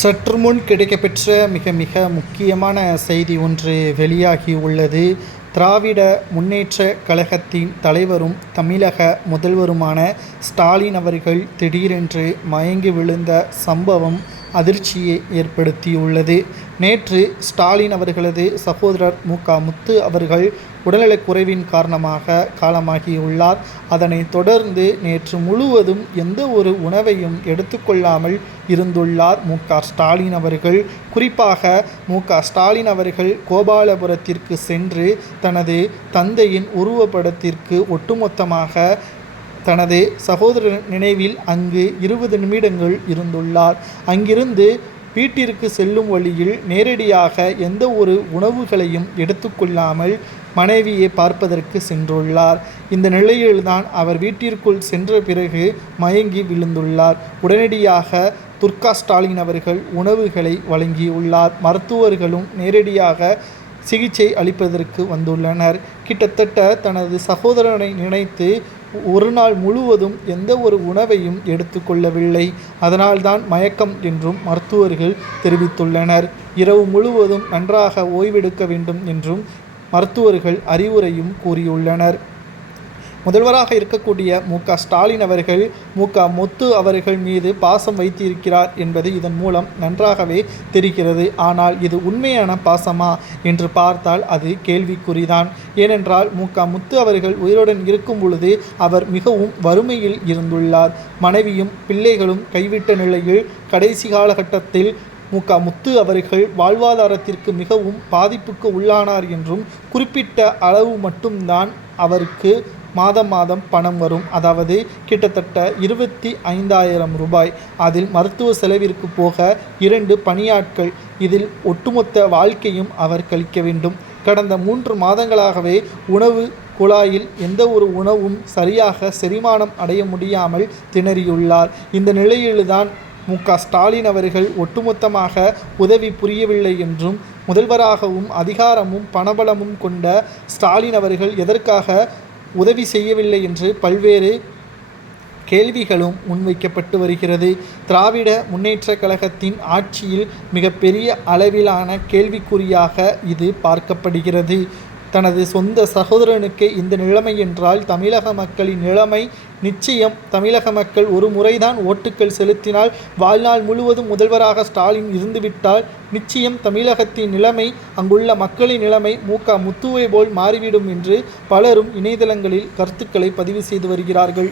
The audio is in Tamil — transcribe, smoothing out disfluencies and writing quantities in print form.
சற்று முன் கிடைக்கப்பெற்ற மிக மிக முக்கியமான செய்தி ஒன்று வெளியாகி உள்ளது. திராவிட முன்னேற்றக் கழகத்தின் தலைவரும் தமிழக முதல்வருமான ஸ்டாலின் அவர்கள் திடீரென்று மயங்கி விழுந்த சம்பவம் அதிர்ச்சியை ஏற்படுத்தியுள்ளது. நேற்று ஸ்டாலின் அவர்களது சகோதரர் முத்து அவர்கள் உடல்நலக்குறைவின் காரணமாக காலமாகியுள்ளார். அதனைத் தொடர்ந்து நேற்று முழுவதும் எந்த ஒரு உணவையும் எடுத்துக்கொள்ளாமல் இருந்துள்ளார் ஸ்டாலின் அவர்கள். குறிப்பாக ஸ்டாலின் அவர்கள் கோபாலபுரத்திற்கு சென்று தனது தந்தையின் உருவப்படத்திற்கு ஒட்டுமொத்தமாக தனது சகோதரர் நினைவில் அங்கு 20 நிமிடங்கள் இருந்துள்ளார். அங்கிருந்து வீட்டிற்கு செல்லும் வழியில் நேரடியாக எந்த ஒரு உணவுகளையும் எடுத்துக்கொள்ளாமல் மனைவியை பார்ப்பதற்கு சென்றுள்ளார். இந்த நிலையில்தான் அவர் வீட்டிற்குள் சென்ற பிறகு மயங்கி விழுந்துள்ளார். உடனடியாக ஸ்டாலின் அவர்கள் உணவுகளை வழங்கியுள்ளார். மருத்துவர்களும் நேரடியாக சிகிச்சை அளிப்பதற்கு வந்துள்ளனர். கிட்டத்தட்ட தனது சகோதரனை நினைத்து ஒரு நாள் முழுவதும் எந்த ஒரு உணவையும் எடுத்துக்கொள்ளவில்லை. அதனால்தான் மயக்கம் என்றும் மருத்துவர்கள் தெரிவித்துள்ளனர். இரவு முழுவதும் நன்றாக ஓய்வெடுக்க வேண்டும் என்றும் மருத்துவர்கள் அறிவுரையும் கூறியுள்ளனர். முதல்வராக இருக்கக்கூடிய ஸ்டாலின் அவர்கள் முத்து அவர்கள் மீது பாசம் வைத்திருக்கிறார் என்பது இதன் மூலம் நன்றாகவே தெரிகிறது. ஆனால் இது உண்மையான பாசமா என்று பார்த்தால் அது கேள்விக்குறிதான். ஏனென்றால் முத்து அவர்கள் உயிருடன் இருக்கும் பொழுது அவர் மிகவும் வறுமையில் இருந்துள்ளார். மனைவியும் பிள்ளைகளும் கைவிட்ட நிலையில் கடைசி காலகட்டத்தில் முத்து அவர்கள் வாழ்வாதாரத்திற்கு மிகவும் பாதிப்புக்கு உள்ளானார் என்றும் குறிப்பிட்ட அளவு மட்டும்தான் அவருக்கு மாதம் பணம் வரும். அதாவது கிட்டத்தட்ட 25,000 ரூபாய். அதில் மருத்துவ செலவிற்கு போக 2 பணியாட்கள். இதில் ஒட்டுமொத்த வாழ்க்கையும் அவர் கழிக்க வேண்டும். கடந்த 3 மாதங்களாகவே உணவு குழாயில் எந்த ஒரு உணவும் சரியாக செரிமானம் அடைய முடியாமல் திணறியுள்ளார். இந்த நிலையில்தான் ஸ்டாலின் அவர்கள் ஒட்டுமொத்தமாக உதவி புரியவில்லை என்றும் முதல்வராகவும் அதிகாரமும் பணபலமும் கொண்ட ஸ்டாலின் அவர்கள் எதற்காக உதவி செய்யவில்லை என்று பல்வேறு கேள்விகளும் முன்வைக்கப்பட்டு வருகிறது. திராவிட முன்னேற்றக் கழகத்தின் ஆட்சியில் மிகப்பெரிய அளவிலான கேள்விக்குறியாக இது பார்க்கப்படுகிறது. தனது சொந்த சகோதரனுக்கு இந்த நிலைமை என்றால் தமிழக மக்களின் நிலைமை நிச்சயம். தமிழக மக்கள் ஒரு முறைதான் ஓட்டுக்கள் செலுத்தினால் வாழ்நாள் முழுவதும் முதல்வராக ஸ்டாலின் இருந்துவிட்டால் நிச்சயம் தமிழகத்தின் நிலைமை, அங்குள்ள மக்களின் நிலைமை முத்துவை போல் மாறிவிடும் என்று பலரும் இணையதளங்களில் கருத்துக்களை பதிவு செய்து வருகிறார்கள்.